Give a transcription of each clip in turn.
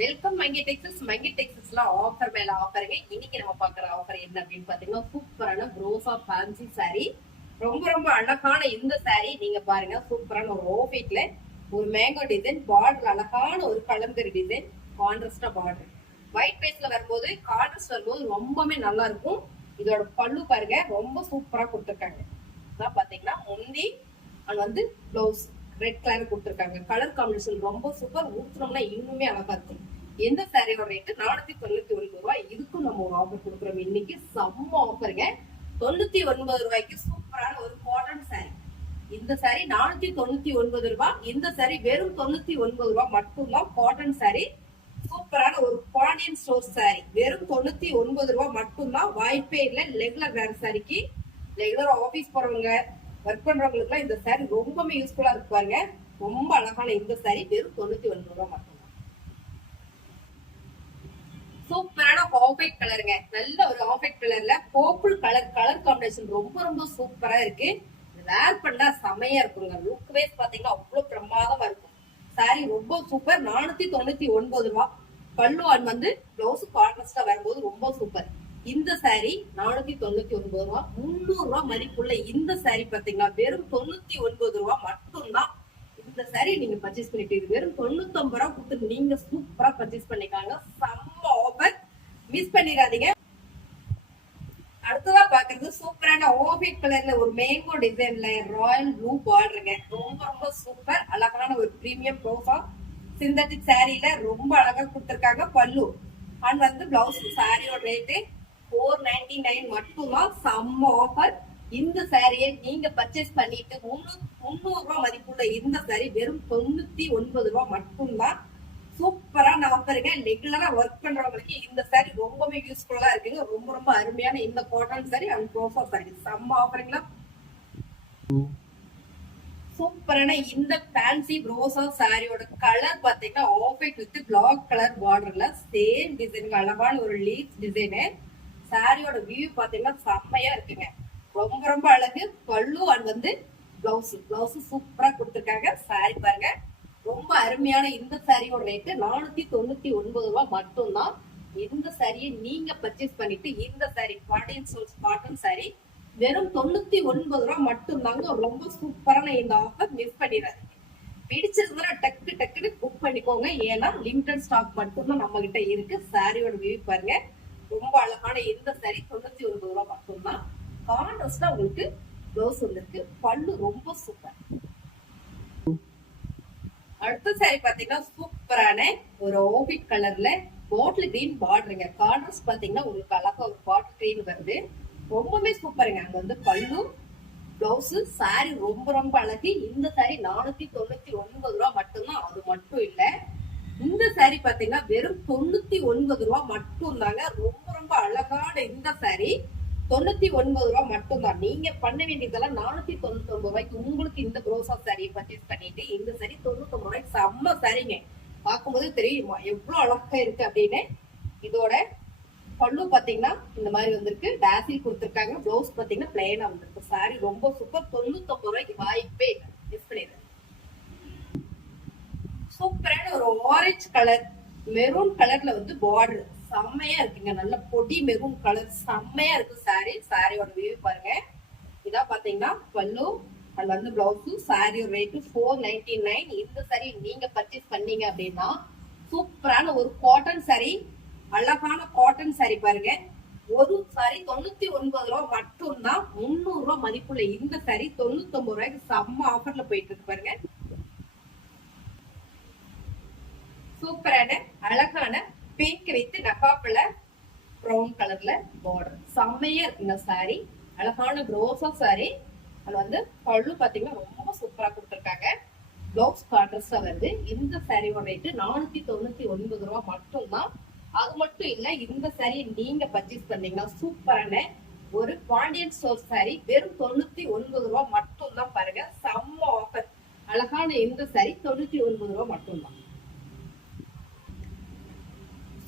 Welcome மங்கி Texas. மங்கி டெக்ஸஸ்ல offer மேல ஆஃபருங்க. இன்னைக்கு நம்ம பாக்குற ஆஃபர் என்ன அப்படின்னு பாத்தீங்கன்னா, சூப்பரான ப்ரோசா ஃபேன்சி சாரி. ரொம்ப ரொம்ப அழகான இந்த சாரி நீங்க பாருங்க. சூப்பரான ஒரு ஓஃபீட்ல ஒரு மேங்கோ டிசைன், பார்டர் அழகான ஒரு கலங்கரி டிசைன், கான்ட்ராஸ்டா பார்டர். ஒயிட் பேஸ்ல வரும்போது கான்ட்ராஸ்ட் வரும்போது ரொம்பவே நல்லா இருக்கும். இதோட பல்லு பாருங்க, ரொம்ப சூப்பரா கொடுத்துருக்காங்க. அதான் பாத்தீங்கன்னா முந்தி அது பிளவுஸ் ரெட் கலர் கொடுத்துருக்காங்க. கலர் காம்பினேஷன் ரொம்ப சூப்பர். ஊத்துனோம்னா இன்னுமே அழகா இருக்கும். எந்த சாரியோட ரேட்டு 499 ரூபாய். இதுக்கும் நம்ம ஒரு ஆஃபர் கொடுக்குறோம். இன்னைக்கு செம்ம ஆஃபருங்க. 99 ரூபாய்க்கு சூப்பரான ஒரு காட்டன் சாரி. இந்த சாரி 499 ரூபாய். இந்த சாரி வெறும் 99 ரூபாய் மட்டும்தான். காட்டன் சாரி, சூப்பரான ஒரு பாண்டியன் ஸ்டோர் சாரி, வெறும் 99 ரூபாய் மட்டும்தான். வாய்ப்பே இல்லை. ரெகுலர் வேர் சாரிக்கு, ரெகுலர் ஆபீஸ் போறவங்க, ஒர்க் பண்றவங்களுக்கு எல்லாம் இந்த சாரி ரொம்பவே யூஸ்ஃபுல்லா இருப்பாங்க. ரொம்ப அழகான இந்த சாரி வெறும் 99 ரூபாய் மட்டும். சூப்பரான ஆஃபைட் கலருங்க. நல்ல ஒரு ஆஃபைட் கலர்ல பர்பிள் கலர் காம்பினேஷன் ரொம்ப ரொம்ப சூப்பரா இருக்கு. வேர் பண்ணா செமையா இருக்குங்க. லுக் வைஸ் பாத்தீங்கன்னா அவ்வளவு பிரமாதமா இருக்கும். சாரி ரொம்ப சூப்பர். 499 ரூபாய். பல்லு பிளவுஸ் கான்ட்ராஸ்டா வரும்போது ரொம்ப சூப்பர். இந்த சாரி 499 ரூபாய். 300 ரூபாய் மதிப்புள்ள இந்த சாரி பாத்தீங்கன்னா வெறும் 99 ரூபாய் மட்டும்தான். இந்த சாரி நீங்க பர்ச்சேஸ் பண்ணிட்டு வெறும் 99 ரூபாய் கொடுத்து நீங்க சூப்பரா பர்ச்சேஸ் பண்ணிக்காங்க. செம்ம ஆஃபர், மிஸ் பண்ணிடாதீங்க. அடுத்ததா பாக்குறது சூப்பரான ஆஃபீட் கலர்ல ஒரு மேங்கோ டிசைன்ல ராயல் ப்ளூ பார்டருங்க. ரொம்ப ரொம்ப சூப்பர். அழகான ஒரு பிரீமியம் ப்ரோஃபா சிந்தட்டிக் சாரியில ரொம்ப அழகா கொடுத்துருக்காங்க. பல்லு அண்ட் பிளவுஸ். சாரியோட ரேட்டு 499 மட்டும்தான். செம்ம ஆஃபர். இந்த சாரியை நீங்க பர்ச்சேஸ் பண்ணிட்டு 300 ரூபாய் மதிப்புள்ள இந்த சாரி வெறும் 99 ரூபாய் மட்டும்தான். சூப்பரான ஆஃபருங்க. ரெகுலரா ஒர்க் பண்றவங்களுக்கு இந்த சாரி ரொம்பவே யூஸ்ஃபுல்லா இருக்குங்க. ரொம்ப ரொம்ப அருமையான இந்த காட்டன் சாரி அண்ட் ப்ரோஃபா சாரி செம்ம ஆஃபருங்களா. சூப்பரான இந்த ஃபேன்சி ரோசா சாரியோட கலர் பாத்தீங்கன்னா ஆஃபைட் வித் பிளாக் கலர் பார்டர்ல சேம் டிசைன், அழகான ஒரு லீஃப் டிசைனு. சாரியோட வியூ பாத்தீங்கன்னா செம்மையா இருக்குங்க. ரொம்ப ரொம்ப அழகு. பல்லு அண்ட் பிளவுஸ் சூப்பரா கொடுத்துருக்காங்க. சாரி பாருங்க, ரொம்ப அருமையான இந்த சாரியோட ரேட்டு 499 ரூபாய் மட்டும்தான். இந்த சாரியை நீங்க பர்ச்சேஸ் பண்ணிட்டு இந்த சாரி பாண்டியன் ஸ்டோர்ஸ் காட்டன் சாரி வெறும் 99 ரூபாய் மட்டும்தாங்க. ரொம்ப சூப்பரான இந்த ஆஃபர், மிஸ் பண்ணிடாதீங்க. பிடிச்சிருந்தா டக்குன்னு புக் பண்ணிக்கோங்க. ஏன்னா லிமிடெட் ஸ்டாக் மட்டும்தான் நம்ம கிட்ட இருக்கு. சாரியோட வியூ பாருங்க, ரொம்ப அழகான இந்த சாரி 99 ரூபாய் மட்டும்தான். கான்ட்ராஸ்டா உங்களுக்கு ப்ளவுஸ் வந்திருக்கு. பல்லு ரொம்ப சூப்பர். அடுத்த சாரி பாத்தீங்கன்னா சூப்பரான ஒரு ஆஃபீட் கலர்ல பாட்டில் கிரீன் பார்டருங்க. கான்ட்ராஸ்ட் பாத்தீங்கன்னா உங்களுக்கு அழகா ஒரு பாட்டில் கிரீன் வருது. ரொம்பவே சூப்பருங்க. அங்க பல்லு பிளவுஸ் சாரி ரொம்ப ரொம்ப அழகு. இந்த சாரி 499 ரூபாய் மட்டும்தான். அது மட்டும் இல்ல, இந்த சாரி பாத்தீங்கன்னா வெறும் 99 ரூபாய் மட்டும் தாங்க. ரொம்ப ரொம்ப அழகான இந்த சாரி 99 ரூபாய் மட்டும்தான். நீங்க பண்ண வேண்டியதெல்லாம் 499 ரூபாய்க்கு உங்களுக்கு இந்த ப்ரோசா சாரியை பர்ச்சேஸ் பண்ணிட்டு இந்த சாரி 99 ரூபாய்க்கு செம்ம சாரிங்க. பார்க்கும்போது தெரியுமா எவ்வளவு அழகா இருக்கு அப்படின்னு. இதோட பல்லு பாத்தீங்கன்னா இந்த மாதிரி வந்திருக்கு, டாசில் கொடுத்துருக்காங்க. பிளவுஸ் பாத்தீங்கன்னா பிளெயினா வந்திருக்கு. சாரி ரொம்ப சூப்பர். 99 ரூபாய்க்கு வாய்ப்பே மிஸ் பண்ணிடுறேன். சூப்பரான ஒரு ஆரஞ்சு கலர் மெரூன் கலர்ல பார்டர் செம்மையா இருக்குங்க. நல்ல பொடி மெரூன் கலர் செம்மையா இருக்கு சாரி. சாரியோட வியூ பாருங்க. இதான் பாத்தீங்கன்னா பல்லு அண்ட் பிளவுஸ். சாரியோட ரேட்டு 499. இந்த சாரி நீங்க பர்ச்சேஸ் பண்ணீங்க அப்படின்னா சூப்பரான ஒரு காட்டன் சாரி, அழகான காட்டன் சாரி பாருங்க. ஒரு சாரி 99 ரூபாய் மட்டும்தான். 300 ரூபாய் மதிப்புள்ள இந்த சாரி 99 ரூபாய்க்கு செம்ம ஆஃபர்ல போயிட்டு இருக்கு பாருங்க. சூப்பரான அழகான பிங்க் வித் நகாப்பழ ப்ரௌன் கலர்ல பார்டர் செம்மையா இருக்குங்க சாரி. அழகான ரோசா சாரி. அது பல்லு பாத்தீங்கன்னா ரொம்ப சூப்பரா கொடுத்துருக்காங்க. பிளவுஸ் கான்ட்ராஸ்டா வருது. இந்த சாரியோட ரேட்டு 499 ரூபாய் மட்டும்தான். அது மட்டும் இல்ல, இந்த சாரி நீங்க பர்ச்சேஸ் பண்ணீங்கன்னா சூப்பரான ஒரு பாண்டியன் ஸ்டோர் சாரி வெறும் 99 ரூபாய் மட்டும்தான். பாருங்க செம்ம ஆஃபர். அழகான இந்த சாரி 99 ரூபாய் மட்டும்தான்.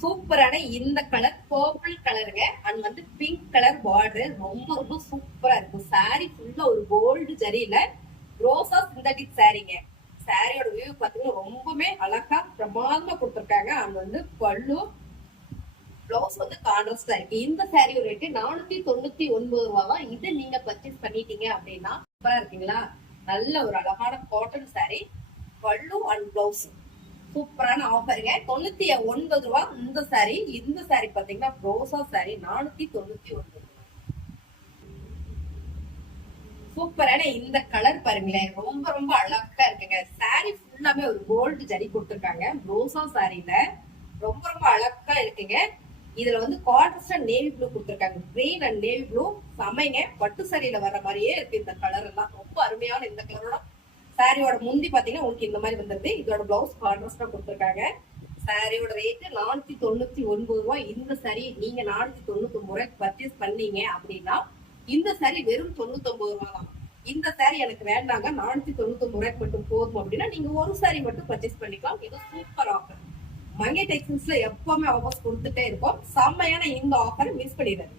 சூப்பரான இந்த கலர் பர்பிள் கலருங்க. அண்ட் பிங்க் கலர் பார்டர் ரொம்ப ரொம்ப சூப்பரா இருக்கும். சாரி ஃபுல்லா ஒரு கோல்டு ஜரியில ரோசா சிந்தட்டிக் சாரிங்க. சாரியோட வியூ பாத்தீங்கன்னா ரொம்பவே அழகா பிரமாதமா கொடுத்துருக்காங்க. அண்ட் வந்து பல்லு பிளவுஸ் வந்து கான்ட்ராஸ்டா இருக்கு. இந்த சாரி ரேட்டு 499 ரூபா தான். இதை நீங்க பர்ச்சேஸ் பண்ணிட்டீங்க அப்படின்னா சூப்பரா இருக்கீங்களா? நல்ல ஒரு அழகான காட்டன் சாரி, பல்லு அண்ட் பிளவுஸ் சூப்பரான ஆஃபருங்க. 99 ரூபா இந்த சாரி. இந்த சாரி பாத்தீங்கன்னா ரோசா சாரி 499. சூப்பரான இந்த கலர் பாருங்களேன், ரொம்ப ரொம்ப அழகா இருக்குங்க. சாரி ஃபுல்லாமே ஒரு கோல்டு ஜரி கொடுத்துருக்காங்க. ரோசா சாரில ரொம்ப ரொம்ப அழகா இருக்குங்க. இதுல வந்து கான்ட்ராஸ்டா நேவி ப்ளூ கொடுத்துருக்காங்க. கிரீன் அண்ட் நேவி ப்ளூ சமைங்க. பட்டு சாரியில வர்ற மாதிரியே இருக்கு இந்த கலர் எல்லாம். ரொம்ப அருமையான இந்த கலரோட சாரியோட முந்தி பாத்தீங்கன்னா உங்களுக்கு இந்த மாதிரி வந்துருது. இதோட பிளவுஸ் கான்ட்ராஸ்டா கொடுத்துருக்காங்க. சாரியோட ரேட்டு 499 ரூபாய். இந்த சாரி நீங்க 499 ரூபாய்க்கு பர்ச்சேஸ் பண்ணீங்க அப்படின்னா இந்த சாரி வெறும் 99 ரூபாய் தான். இந்த சாரி எனக்கு வேண்டாங்க, 499 ரூபாய்க்கு மட்டும் போதும் அப்படின்னா நீங்க ஒரு சாரி மட்டும் பர்ச்சேஸ் பண்ணிக்கலாம். இது சூப்பர் ஆஃபர். மங்கை டெக்ஸ்டைல்ஸ்ல எப்பவுமே ஆஃபர்ஸ் கொடுத்துட்டே இருக்கும். செம்மையான இந்த ஆஃபரை மிஸ் பண்ணிடாதீங்க.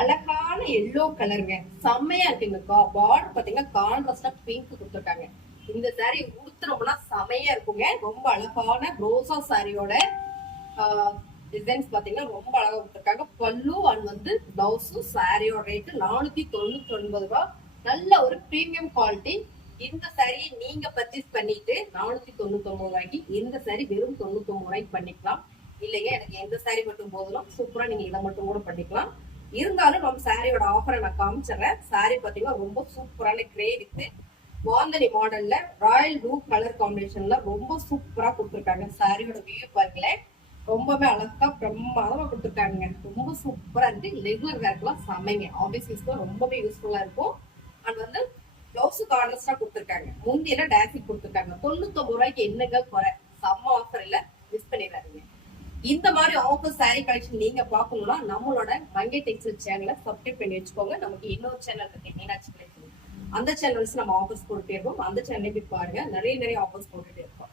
அழகான எல்லோ கலருங்க, செம்மையா இருக்குங்க. பார்டர் பாத்தீங்கன்னா கான்ட்ராஸ்டா பிங்க் கொடுத்துருக்காங்க. இந்த சாரி உடுத்துறோம்னா செமையா இருக்குங்க. ரொம்ப அழகான ரோசா சாரியோட டிசைன்ஸ் பாத்தீங்கன்னா ரொம்ப அழகா கொடுத்துருக்காங்க. பல்லு அண்ட் வந்து பிளவுஸும். சாரியோட ரேட்டு 499 ரூபாய். நல்ல ஒரு பிரீமியம் குவாலிட்டி. இந்த சாரியை நீங்க பர்ச்சேஸ் பண்ணிட்டு 499 ரூபாய்க்கு இந்த சாரி வெறும் 99 ரூபாய்க்கு பண்ணிக்கலாம். இல்லைங்க எனக்கு எந்த சாரி மட்டும் போதும், சூப்பரா நீங்க இதை மட்டும் கூட பண்ணிக்கலாம். இருந்தாலும் நம்ம சாரியோட ஆஃபரை நான் காமிச்சிடுறேன். சாரி பாத்தீங்கன்னா ரொம்ப சூப்பரான கிரே வித் வாந்தனி மாடல்ல ராயல் ப்ளூ கலர் காம்பினேஷன்ல ரொம்ப சூப்பரா கொடுத்துருக்காங்க. சாரியோட வியூ பாருங்களேன், ரொம்பவே அழகா பிரமாதமா கொடுத்துருக்காங்க. ரொம்ப சூப்பரா இருக்கு. ரெகுலர் வேர்க்கெல்லாம் சமைங்க, ஆபீஸ் யூஸ்க்கு ரொம்பவே யூஸ்ஃபுல்லா இருக்கும். அண்ட் வந்து பிளவுஸ் கான்ட்ராஸ்டா கொடுத்துருக்காங்க. முந்தியில டேசிக் கொடுத்துருக்காங்க. 99 ரூபாய்க்கு என்னங்க குறை? செம்ம ஆஃபர் இல்ல, மிஸ் பண்ணிடாதீங்க. இந்த மாதிரி ஆஃபர் சாரி கலெக்ஷன் நீங்க பாக்கணும்னா நம்மளோட மங்கை டெக்ஸ்டைல் சேனலை சப்ஸ்கிரைப் பண்ணி வச்சுக்கோங்க. நமக்கு இன்னொரு சேனல் இருக்கு, மீனாட்சி கலெக்ஷன். அந்த சேனல்ஸ் நம்ம ஆஃபர்ஸ் போட்டுட்டே இருக்கோம். அந்த சேனலை போய் பாருங்க, நிறைய நிறைய ஆஃபர்ஸ் போட்டுட்டே இருக்கோம்.